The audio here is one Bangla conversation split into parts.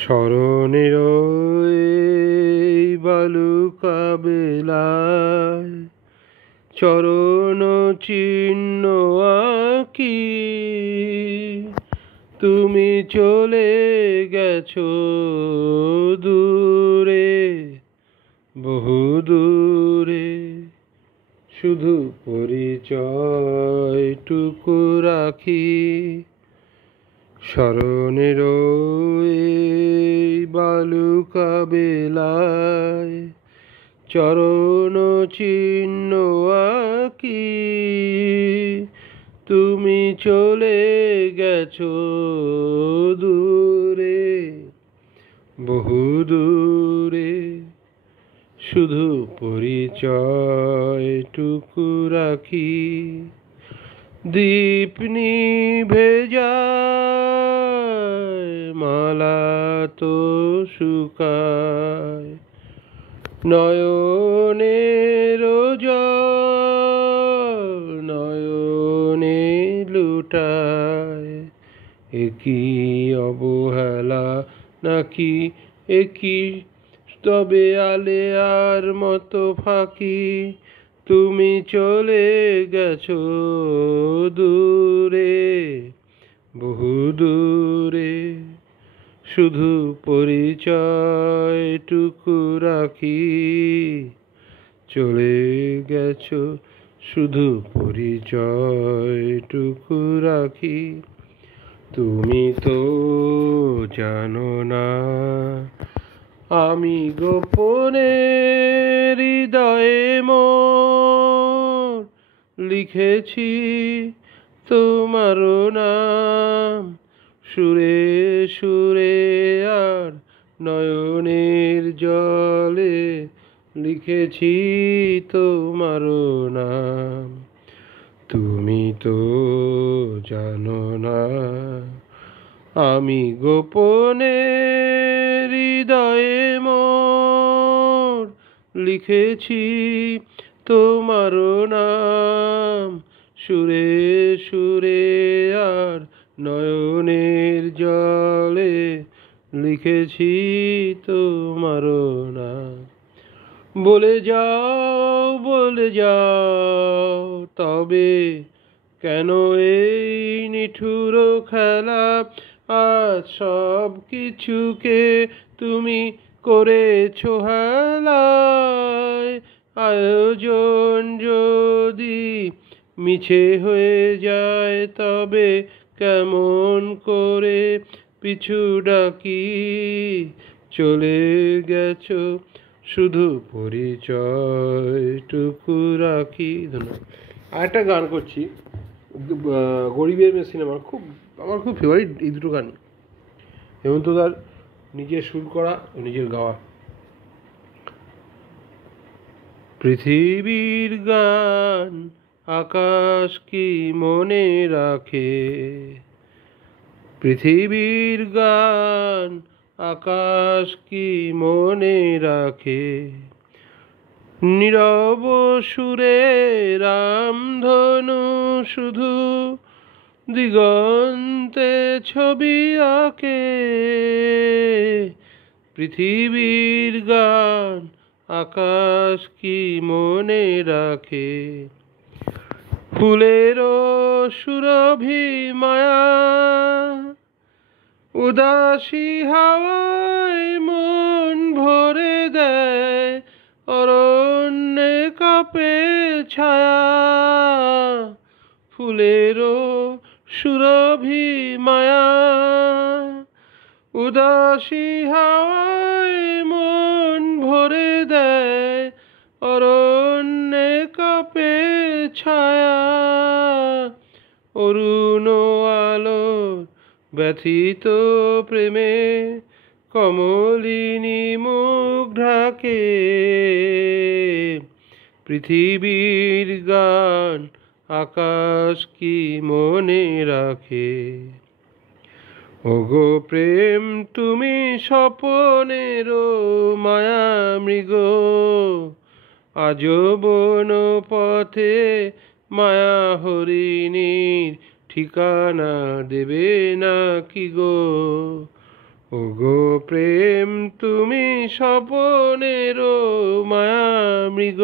স্মরণের এই বালুকা বেলায় চরণ চিহ্ন আঁকি। তুমি চলে গেছো দূরে, বহু দূরে, শুধু পরিচয়টুকু রাখি। স্মরণের এই বালুকা বেলায় চরণ চিহ্ন আঁকি। তুমি চলে গেছো দূরে, বহু দূরে, শুধু পরিচয়টুকু রাখি। দীপ নিভে যায়, মালা তো শুকায়, নয়নের জল নয়নে লুটায়। একই অবহেলা নাকি একই তবে আলেয়ার মতো ফাঁকি। তুমি চলে গেছো দূরে, বহু দূরে, শুধু পরিচয়টুকু রাখি। চলে গেছো শুধু পরিচয়টুকু রাখি। তুমি তো জানো না আমি গোপনে হৃদয়ে মোর লিখেছি তোমার নাম, সুরে সুরে আর নয়নের জলে লিখেছি তোমার নাম। তুমি তো জানো না আমি গোপনে হৃদয়ে মোর লিখেছি তোমার নাম, সুরে সুরে আর নয়নের জলে লিখেছি তোমার নাম। বলে যাও তবে কেন এই নিঠুর খেলা। আজ সব কিছুকে তুমি করেছো হেলায়। আয়োজন যদি মিছে হয়ে যায় তবে কেমন করে পিছু ডাকি। চলে গেছো শুধু পরিচয়টুকু রাখি। ধন্যবাদ। আরেকটা গান করছি, গরিবের মেয়ে সিনেমার, আমার খুব ফেভারিট এই দুটো গান। হেমন্তদার নিজের সুর করা ও নিজের গাওয়া। পৃথিবীর গান আকাশ কি মনে রাখে, পৃথিবীর গান আকাশ কি মনে রাখে। নীরব সুরে রামধনু শুধু দিগন্তে ছবি আঁকে। পৃথিবীর গান আকাশ কি মনে রাখে। ফুলেরও সুরভি মায়া উদাসী হাওয়ায় মন ভরে দেয়। অরণ্যে কাঁপে ছায়া, ফুলেরও সুরভি মায়া উদাসী হাওয়ায় মন ভরে দেয়। অরণ্যে কাঁপে ছায়া, অরুণ আলোর ব্যথিত প্রেমে কমলিনী মুখ ঢাকে। পৃথিবীর গান আকাশ কি মনে রাখে। ওগো প্রেম তুমি স্বপনের মায়া মৃগ, আজও বন পথে মায়া হরিণীর ঠিকানা দেবে না কি গো। ওগো প্রেম তুমি স্বপনের মায়া মৃগ,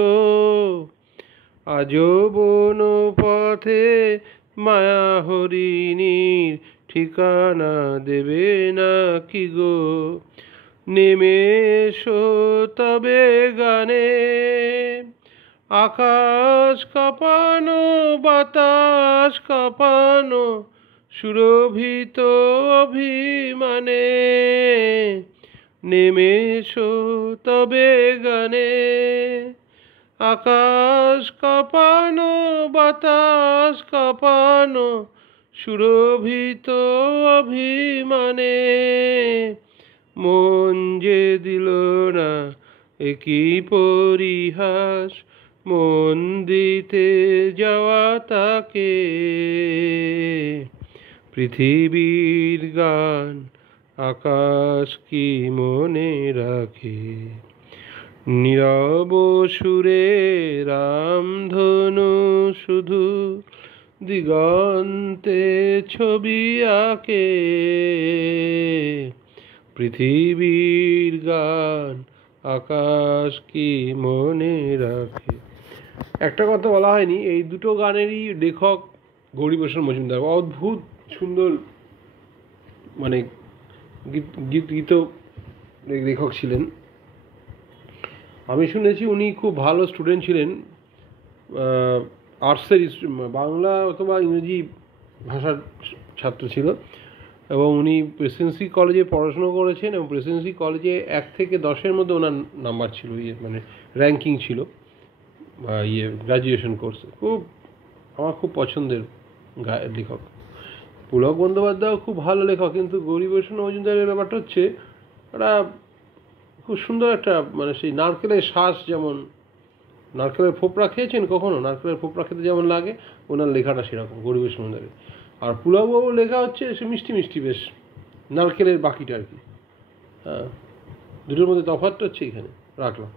আজও বন পথে মায়া হরিণীর ঠিকানা দেবে না কি গো। নেমে এসো তবে গানে, আকাশ কাঁপানো বাতাস কাঁপানো সুরভিত অভিমানে। নেমে এসো তবে গানে, আকাশ কাঁপানো বাতাস কাঁপানো সুরভিত অভিমানে। মন যে দিল না একই পরিহাস, মন দিতে যাওয়া তাকে। পৃথিবীর গান আকাশ কি মনে রাখে, নীরব সুরে রামধনু শুধু দিগন্তে ছবি আঁকে। পৃথিবীর গান আকাশ কি মনে রাখে। একটা কথা বলা হয়নি, এই দুটো গানেরই লেখক গৌরীপ্রসাদ মজুমদার। অদ্ভুত সুন্দর মানে গীত লেখক ছিলেন। আমি শুনেছি উনি খুব ভালো স্টুডেন্ট ছিলেন, আর্টসের বাংলা অথবা ইংরেজি ভাষার ছাত্র ছিল, এবং উনি প্রেসিডেন্সি কলেজে পড়াশুনো করেছেন, এবং প্রেসিডেন্সি কলেজে 1 থেকে 10-এর মধ্যে ওনার নাম্বার ছিল, মানে র্যাঙ্কিং ছিল গ্র্যাজুয়েশন কোর্সে। আমার খুব পছন্দের লেখক। পুলক বন্দ্যোপাধ্যায়ও খুব ভালো লেখক, কিন্তু গৌরীপ্রসাদ মজুমদারের ব্যাপারটা হচ্ছে ওরা খুব সুন্দর একটা, মানে সেই নারকেলের শ্বাস, যেমন নারকেলের ফোপড়া খেয়েছেন কখনো? নারকেলের ফোপড়া খেতে যেমন লাগে, ওনার লেখাটা সেরকম গৌরীপ্রসাদ মজুমদারের। আর পুলকবাবুর লেখা হচ্ছে সে মিষ্টি মিষ্টি, বেশ নারকেলের বাকিটা আর কি। হ্যাঁ, দুটোর মধ্যে তফাৎটা হচ্ছে এখানে। রাখলাম।